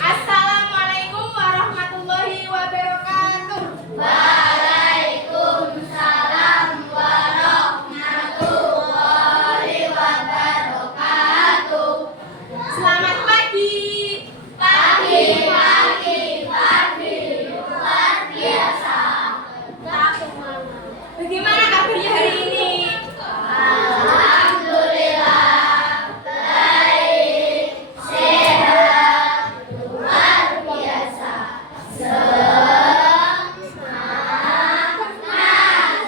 Assalamualaikum warahmatullahi wabarakatuh. Waalaikumsalam warahmatullahi wabarakatuh. Selamat pagi. Pagi, luar biasa. Bagaimana kabarnya hari ini? Alhamdulillah, baik, sehat, luar biasa.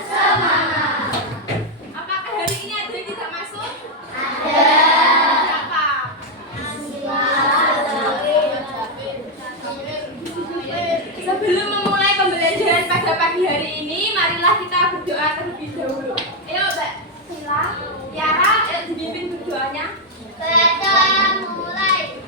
Semangat. Apakah hari ini ada yang tidak masuk? Ada. Siapa? Sebelum memulai pembelajaran pada pagi hari ini, marilah kita berdoa terlebih dahulu. Ayo, Mbak Sila, Tiara, ayo dipimpin berdoanya. Kita mulai.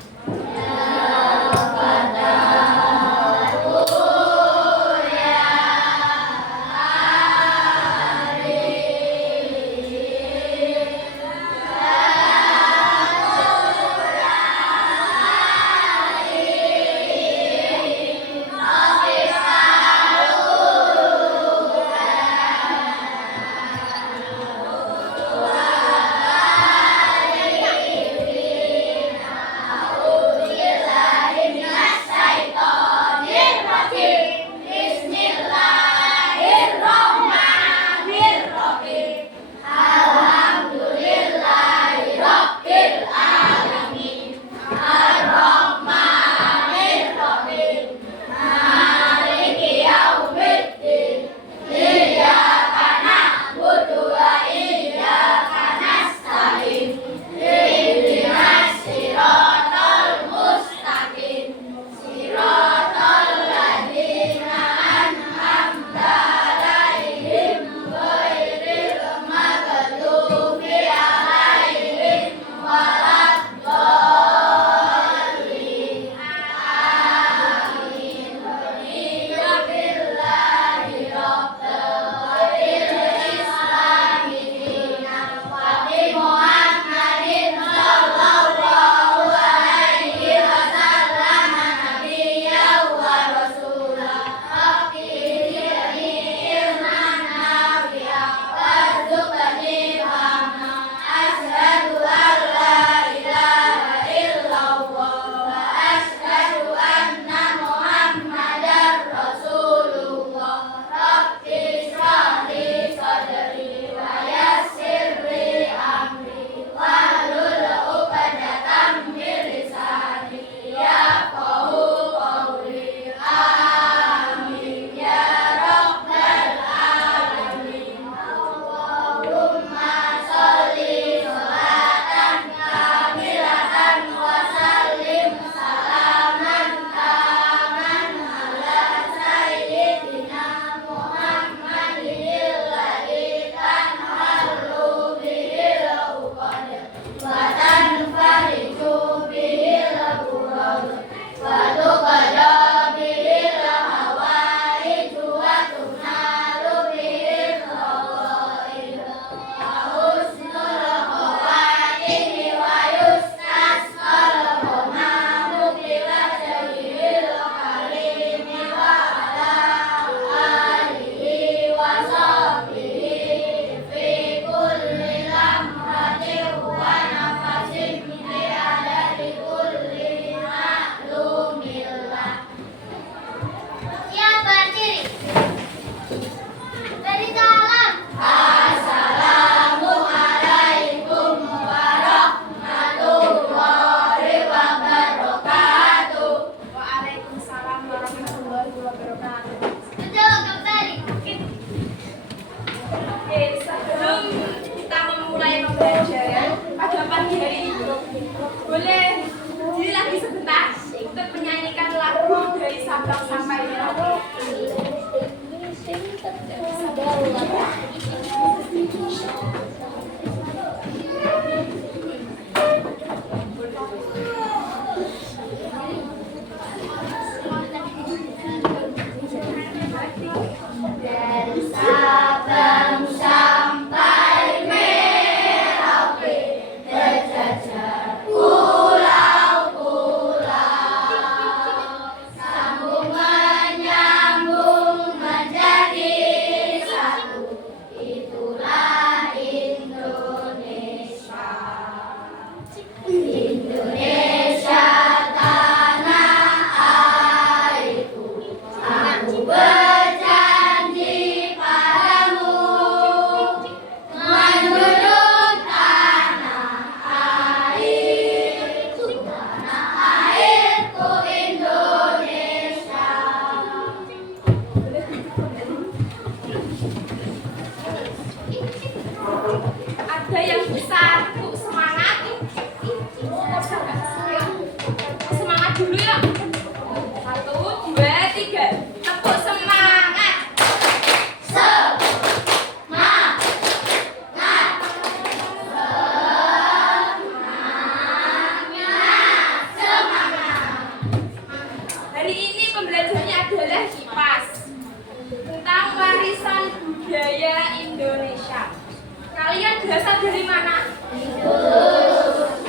Kalian berasal dari mana?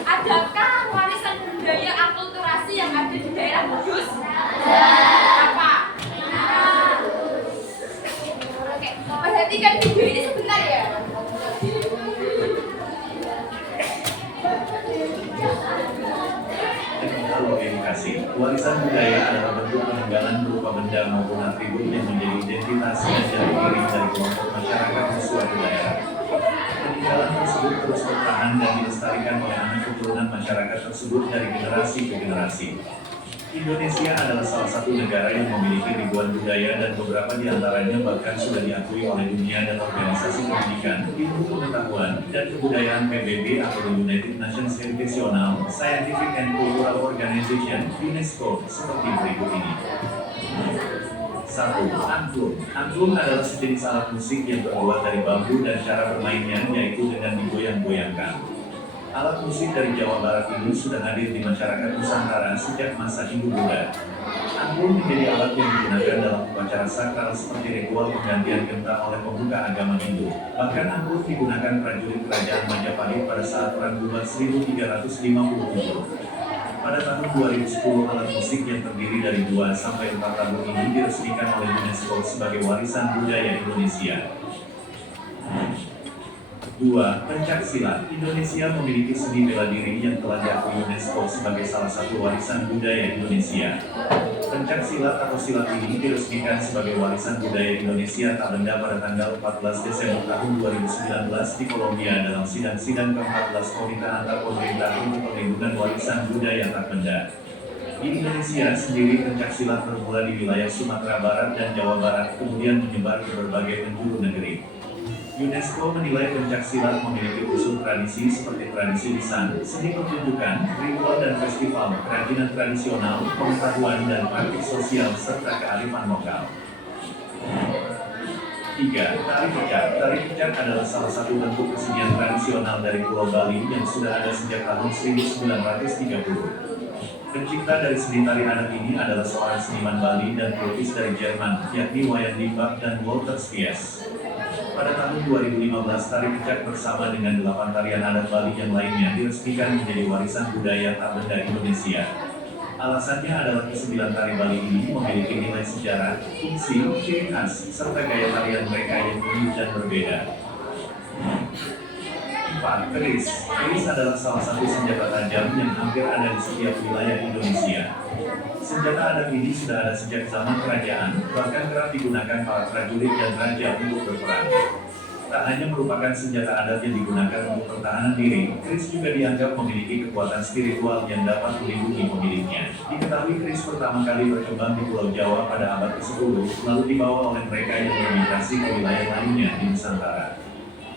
Adakah warisan budaya akulturasi yang ada di daerah Kudus? Apa? Oke, perhatikan video ini sebentar ya. Kalau edukasi, warisan budaya adalah bentuk peninggalan berupa benda maupun atribut yang menjadi identitas dan jati diri dari kelompok masyarakat di suatu daerah. Peninggalan tersebut terus bertahan dan dilestarikan oleh anak keturunan masyarakat tersebut dari generasi ke generasi. Indonesia adalah salah satu negara yang memiliki ribuan budaya dan beberapa di antaranya bahkan sudah diakui oleh dunia dan organisasi pendidikan, ilmu pengetahuan, dan kebudayaan PBB atau United Nations Educational, Scientific and Cultural Organization, UNESCO, seperti berikut ini. 1. Angklung. Angklung adalah sejenis alat musik yang terbuat dari bambu dan cara bermainnya yaitu dengan digoyang-goyangkan. Alat musik dari Jawa Barat ini sudah hadir di masyarakat Nusantara sejak masa Hindu-Buddha. Angklung menjadi alat yang digunakan dalam upacara sakral seperti ritual penggantian genta oleh pemuka agama Hindu. Bahkan angklung digunakan prajurit kerajaan Majapahit pada saat Perang Bubat 1357. Pada tahun 2010, alat musik yang terdiri dari 2-4 lagu ini diresmikan oleh UNESCO sebagai warisan budaya Indonesia. 2. Pencak silat. Indonesia memiliki seni bela diri yang telah diakui UNESCO sebagai salah satu warisan budaya Indonesia. Pencak silat atau silat ini diresmikan sebagai warisan budaya Indonesia tak benda pada tanggal 14 Desember tahun 2019 di Kolombia dalam sidang-sidang ke-14 Komite Antar Pemerintah untuk Perlindungan Warisan Budaya Tak Benda. Di Indonesia sendiri, pencak silat bermula di wilayah Sumatera Barat dan Jawa Barat, kemudian menyebar ke berbagai penjuru negeri. UNESCO menilai pencak silat memiliki unsur tradisi seperti tradisi lisan, seni pertunjukan, ritual dan festival, kerajinan tradisional, pengetahuan dan praktik sosial, serta kearifan lokal. 3. Tari pecak. Tari pecak adalah salah satu bentuk kesenian tradisional dari Pulau Bali yang sudah ada sejak tahun 1930. Pencipta dari seni tari adat ini adalah seorang seniman Bali dan pelukis dari Jerman, yakni Wayan Limbach dan Walter Spies. Pada tahun 2015, tari pecak bersama dengan 8 tarian adat Bali yang lainnya diresmikan menjadi warisan budaya tak benda Indonesia. Alasannya adalah ke-9 tari Bali ini memiliki nilai sejarah, fungsi, ciri khas, serta gaya tarian mereka yang unik dan berbeda. 4. Keris. Keris adalah salah satu senjata tajam yang hampir ada di setiap wilayah Indonesia. Senjata adat ini sudah ada sejak zaman kerajaan, bahkan kerap digunakan para prajurit dan raja untuk berperang. Tak hanya merupakan senjata adat yang digunakan untuk pertahanan diri, keris juga dianggap memiliki kekuatan spiritual yang dapat melindungi pemiliknya. Diketahui keris pertama kali berkembang di Pulau Jawa pada abad ke-10, lalu dibawa oleh mereka yang bermigrasi ke wilayah lainnya di Nusantara.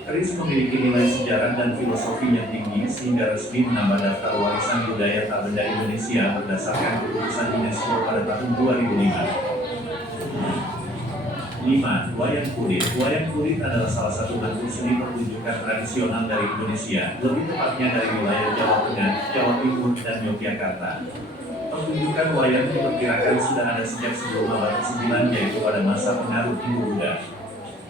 Keris memiliki nilai sejarah dan filosofi yang tinggi sehingga resmi menambah daftar warisan budaya tak benda Indonesia berdasarkan keputusan UNESCO pada tahun 2005. 5. Wayang kulit. Wayang kulit adalah salah satu bentuk seni pertunjukan tradisional dari Indonesia, lebih tepatnya dari wilayah Jawa Tengah, Jawa Timur, dan Yogyakarta. Pertunjukan wayang diperkirakan sudah ada sejak sebelum abad ke-9, yaitu pada masa pengaruh Hindu-Buddha.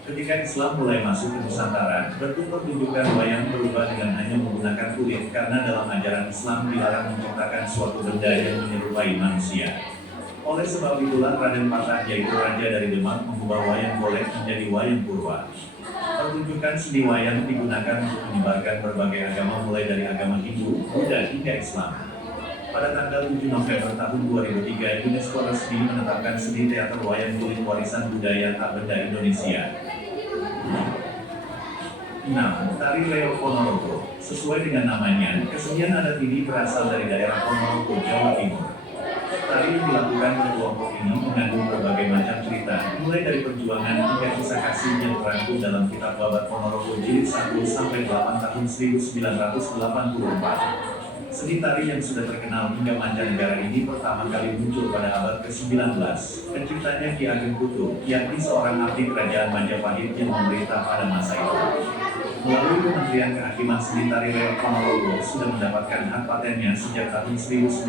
Ketika Islam mulai masuk ke Nusantara, bentuk pertunjukan wayang berubah dengan hanya menggunakan kulit karena dalam ajaran Islam dilarang menciptakan suatu benda yang menyerupai manusia. Oleh sebab itulah Raden Patah, yaitu raja dari Demak, mengubah wayang golek menjadi wayang purwa. Pertunjukan seni wayang digunakan untuk menyebarkan berbagai agama mulai dari agama Hindu, Buddha hingga Islam. Pada tanggal 7 November tahun 2003, UNESCO resmi menetapkan seni teater wayang kulit warisan budaya tak benda Indonesia. 6. Tari Reog Ponorogo. Sesuai dengan namanya, kesenian adat ini berasal dari daerah Ponorogo, Jawa Timur. Tari yang dilakukan oleh kelompok ini mengandung berbagai macam cerita, mulai dari perjuangan hingga kisah kasih yang terangkum dalam kitab Babat Ponorogo jilid 1 sampai 8 tahun 1984. Seni tari yang sudah terkenal hingga mancanegara ini pertama kali muncul pada abad ke-19. Penciptanya Ki Ageng Kutu, yakni seorang abdi kerajaan Majapahit yang memerintah pada masa itu. Melalui Kementerian Kehakiman Seni Tari Reog Ponorogo sudah mendapatkan hak patennya sejak tahun 1997.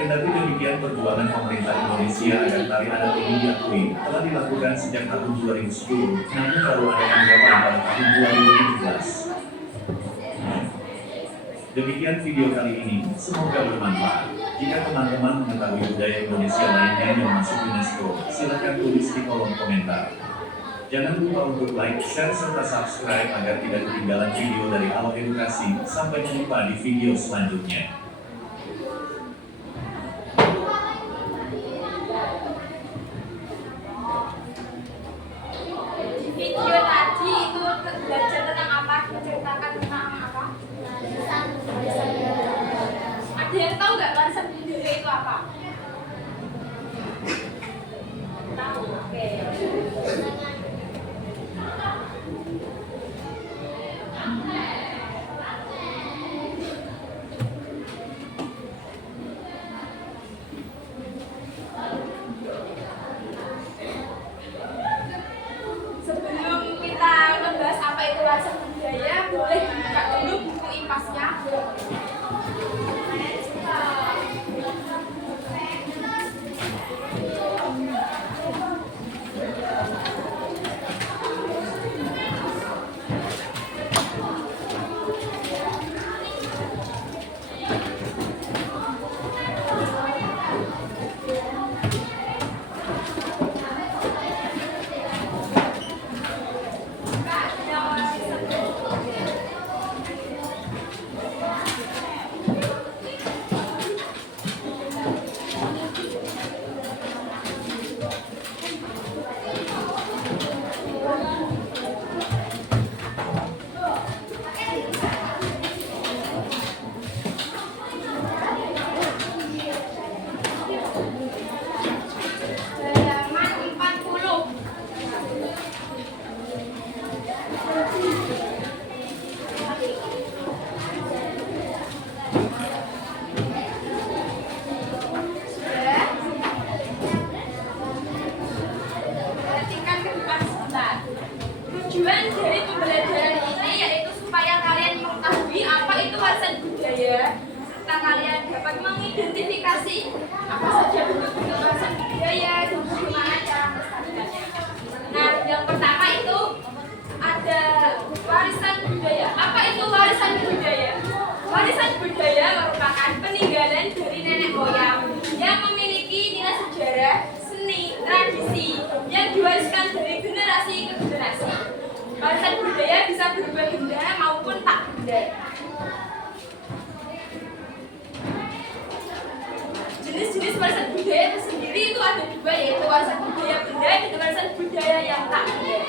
Kendati demikian, perjuangan pemerintah Indonesia agar tari adat ini diakui telah dilakukan sejak tahun 2010, namun baru ada tanggapan pada tahun 2017. Demikian video kali ini, semoga bermanfaat. Jika teman-teman mengetahui budaya Indonesia lainnya yang masuk UNESCO, silakan tulis di kolom komentar. Jangan lupa untuk like, share, serta subscribe agar tidak ketinggalan video dari Awal Edukasi. Sampai jumpa di video selanjutnya. Video tadi itu belajar tentang apa? Menceritakan tentang apa? Ada yang tahu nggak warisan budaya itu apa? Tahu, oke. Sebelum kita membahas apa itu warisan budaya, boleh dibuka dulu buku IPAS-nya. Halaman 40. Sudah? Perhatikan ke depan sebentar. Tujuan dari pembelajaran ini yaitu supaya kalian mengetahui apa itu warisan budaya, serta kalian dapat mengidentifikasi apa saja bentuk-bentuk warisan budaya dan bagaimana cara melestarikannya. Nah, yang pertama itu ada warisan budaya. Apa itu warisan budaya? Warisan budaya merupakan peninggalan dari nenek moyang yang memiliki nilai sejarah, seni, tradisi yang diwariskan dari generasi ke generasi. Warisan budaya bisa berupa benda maupun tak benda. Jenis-jenis warisan budaya itu sendiri itu ada dua, yaitu warisan budaya benda dan warisan budaya yang tak benda.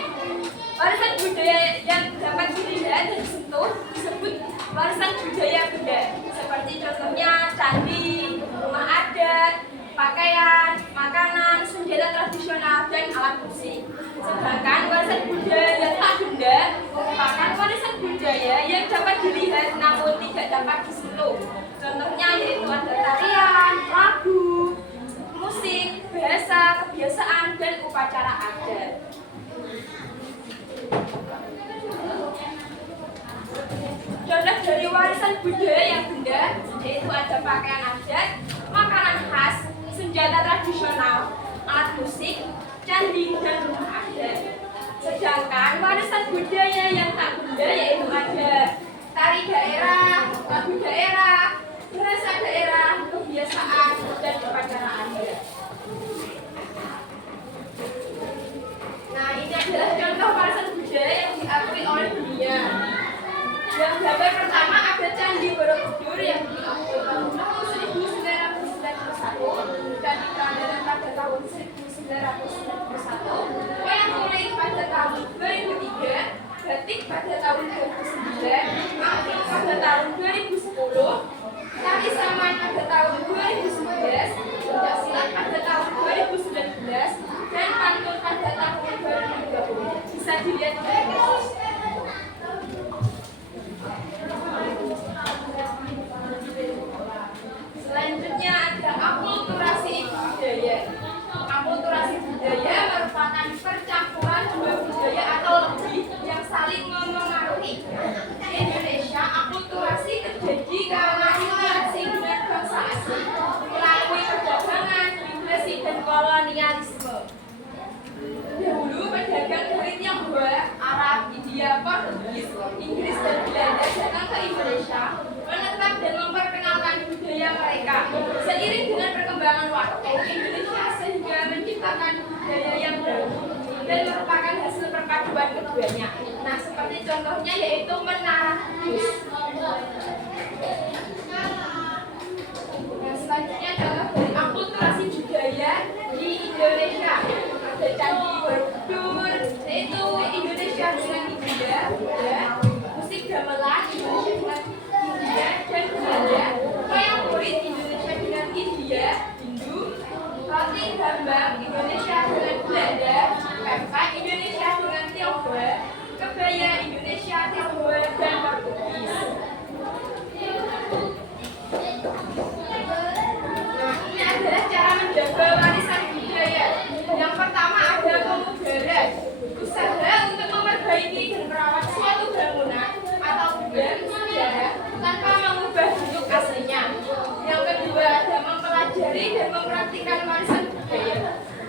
Warisan budaya yang dapat dilihat dan disentuh disebut warisan budaya benda, seperti contohnya candi, rumah adat, pakaian, makanan, senjata tradisional, dan alat musik. Sedangkan warisan budaya yang tak benda merupakan warisan budaya yang dapat dilihat namun tidak dapat disentuh. Contohnya yaitu ada tarian, lagu, musik, bahasa, kebiasaan, dan upacara adat. Contoh dari warisan budaya yang benda yaitu ada pakaian adat, makanan khas, senjata tradisional, alat musik, candi, dan rumah adat. Sedangkan warisan budaya yang tak benda yaitu ada tari daerah, lagu daerah, bahasa daerah, kebiasaan, dan upacara adat. Nah, ini adalah contoh warisan budaya yang diakui oleh dunia. Yang gambar pertama ada Candi Borobudur yang diakui tahun 1991 dan dikembangkan pada tahun 1991, wayang kulit pada tahun 2003, batik pada tahun 2009, angklung pada tahun 2010, tari keduanya. Nah, seperti contohnya yaitu menara Kudus. Nah, selanjutnya contoh dari akulturasi budaya di Indonesia. Ada Candi Borobudur, yaitu Indonesia dengan India, musik gamelan Indonesia dengan India dan Belanda, wayang kulit Indonesia dengan India, Hindu, roti gambang Indonesia dengan Belanda, pempek Indonesia dengan Tionghoa, kebaya Indonesia, Tionghoa, dan Portugis. Nah, ini adalah cara menjaga warisan budaya. Yang pertama ada pemugaran, usaha untuk memperbaiki dan merawat suatu bangunan atau benda sejarah tanpa mengubah bentuk aslinya. Yang kedua ada mempelajari dan mempraktikkan warisan budaya.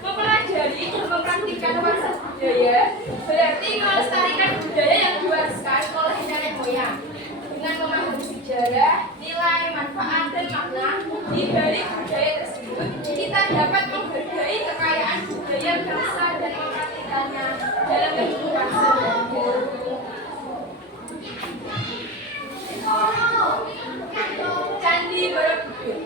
Mempelajari dan mempraktikkan warisan budaya berarti melestarikan budaya yang diwariskan oleh nenek moyang. Dengan memahami sejarah, nilai, manfaat, dan makna di balik budaya tersebut, kita dapat menghargai kekayaan budaya bangsa dan mempraktikannya dalam kehidupan sehari-hari. Candi Borobudur.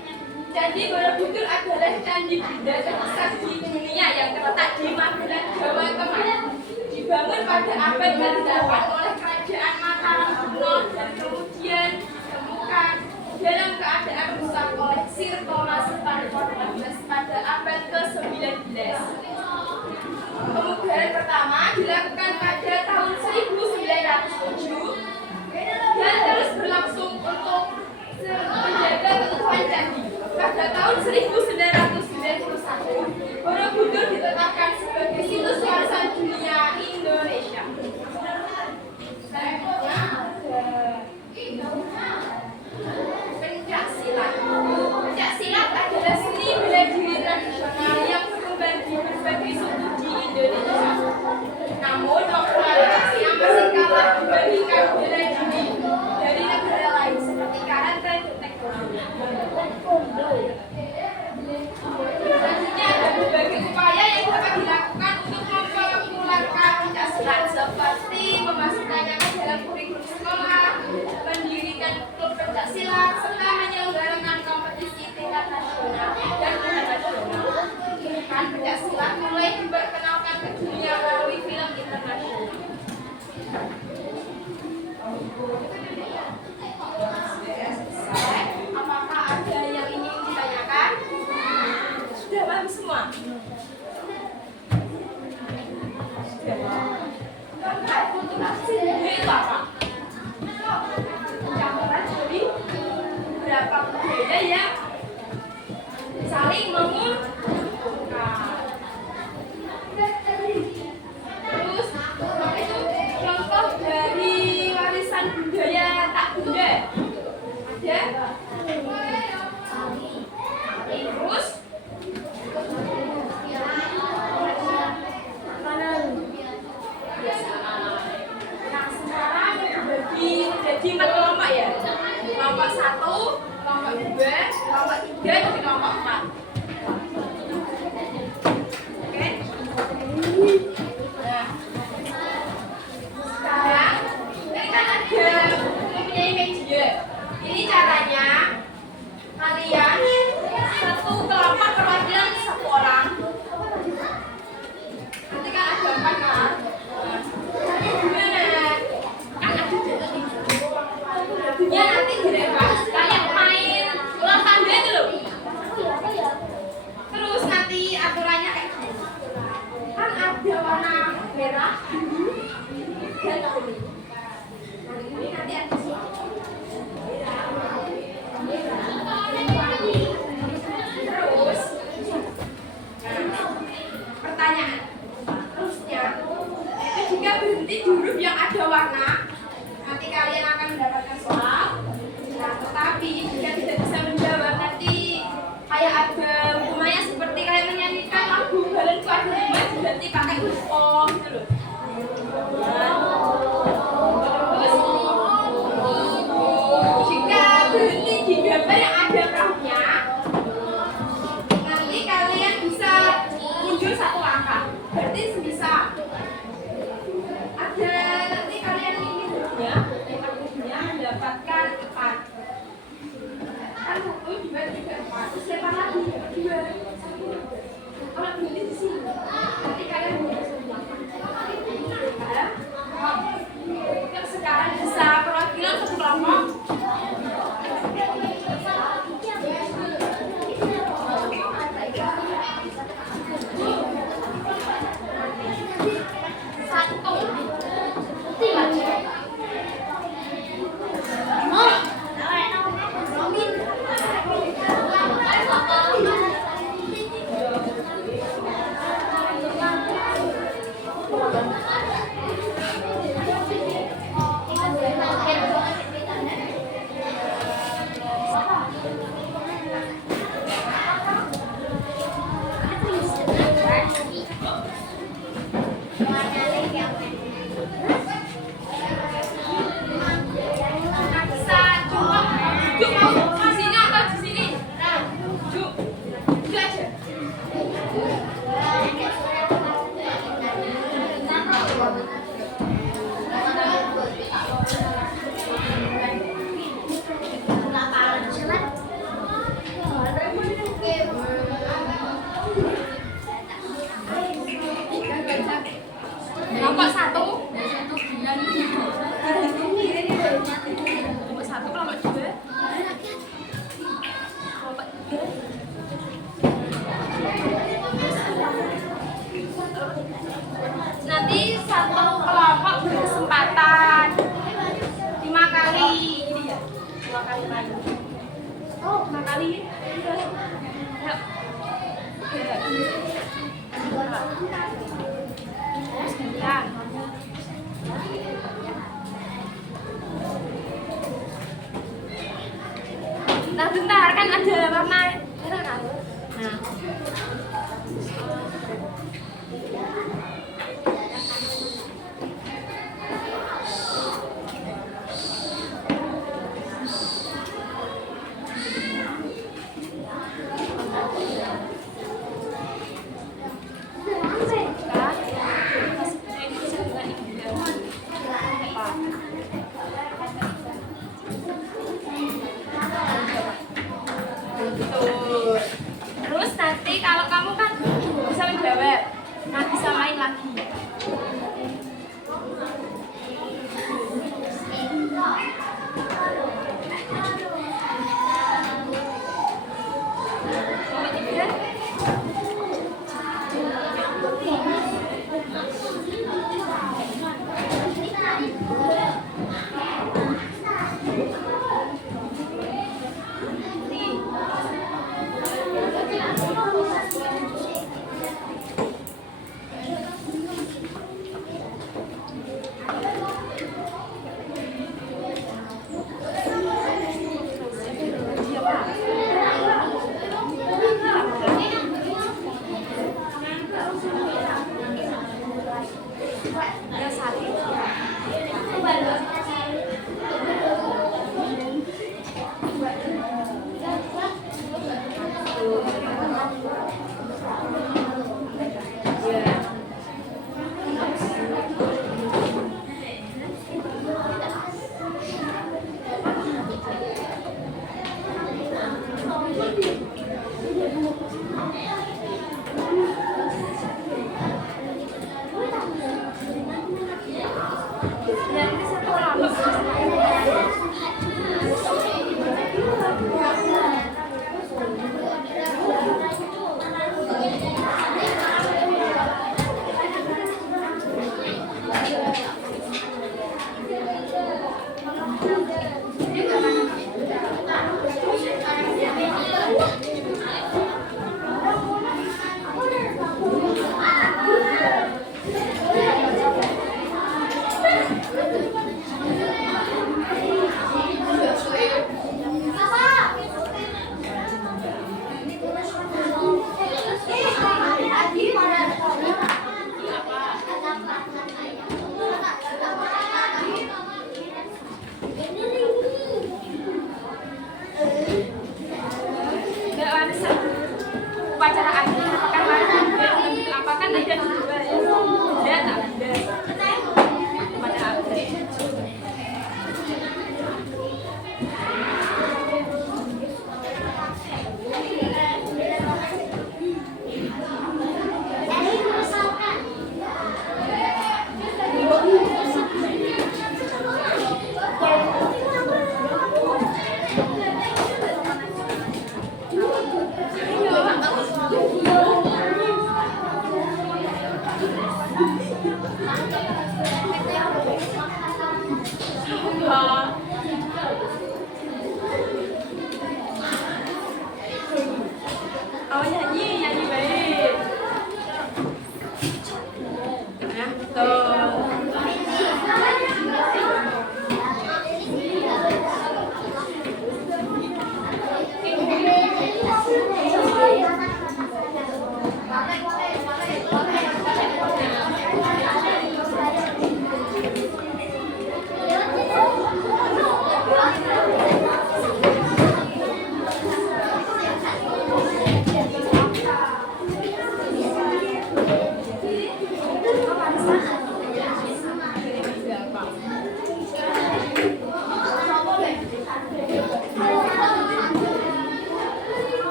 Candi Borobudur adalah candi Buddha terbesar di dunia yang terletak di Magelang, Jawa Tengah. Dibangun pada abad ke-8 oleh kerajaan Mataram kuno dan kemudian ditemukan dalam keadaan rusak oleh Sir Thomas Bartholomew pada abad ke-19. Pemugaran pertama dilakukan pada tahun 1907 dan terus berlangsung untuk menjaga keutuhan candi. Pada tahun 1991, Borobudur ditetapkan sebagai situs warisan dunia Indonesia. Selanjutnya ada pencaksilat. Pencaksilat adalah seni bela diri tradisional yang berkembang di berbagai suku di Indonesia. Namun, popularitasnya masih kalah dibandingkan bela diri dari negara lain seperti karate dan taekwondo. Selanjutnya ada berbagai upaya yang dapat dilakukan untuk mempopulerkan pencaksilat seperti memasukkannya ke dalam kurikulum sekolah, mendirikan klub pencaksilat, serta menyelenggarakan kompetisi tingkat nasional dan internasional. Bahkan pencaksilat mulai diperkenalkan ke dunia melalui film internasional. Apakah ada yang ingin ditanyakan? Sudah paham semua? Sudah. Akulturasi itu apa? Campuran dari beberapa budaya yang saling menguntungkan. Terus, itu contoh dari warisan budaya tak benda. Ada? Terus, nah sekarang dibagi menjadi 4 kelompok ya. Kelompok 1, kelompok 2, kelompok 3, dan kelompok 4. Oke? Nah, sekarang ini kan ada mempunyai media. Ini caranya kalian satu kelompok perwakilan 1 orang. Nanti kan ada 4 kan? Gimana? Kan ada jadinya nanti direbas kayak main ulang tanda itu loh. Terus nanti aturannya kayak gini. Kan ada warna merah, biru, dan kuning. Nah ini nanti ada terus. Nah, pertanyaan terusnya itu jika berhenti di huruf yang ada warna, nanti kalian akan mendapatkan soal. Nah, tetapi jika tidak bisa menjawab, nanti kayak ada hukumannya seperti kayak menyanyikan lagu Balenku Ada Lima diganti pakai huruf O gitu loh. Terus jika berhenti di gambar yang ada perahunya, nanti kalian bisa mundur 1 langkah. Berarti bisa ada satu dibagi empat, terus lempar lagi dua. Kalau begini di sini, nanti kalian bisa semua. Yang sekarang bisa perwakilan satu kelompok. Kelompok satu, kelompok satu, kelompok dua, kelompok tiga. Nanti satu kelompok berkesempatan 5 kali, ini ya, 2 kali lagi. Oh, 5 kali. Yuk. Nah, bentar kan ada warna merah kan? Nah. Terus nanti kalau kamu kan bisa menjawab, nah bisa main lagi. Kelompok tiga.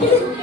Gue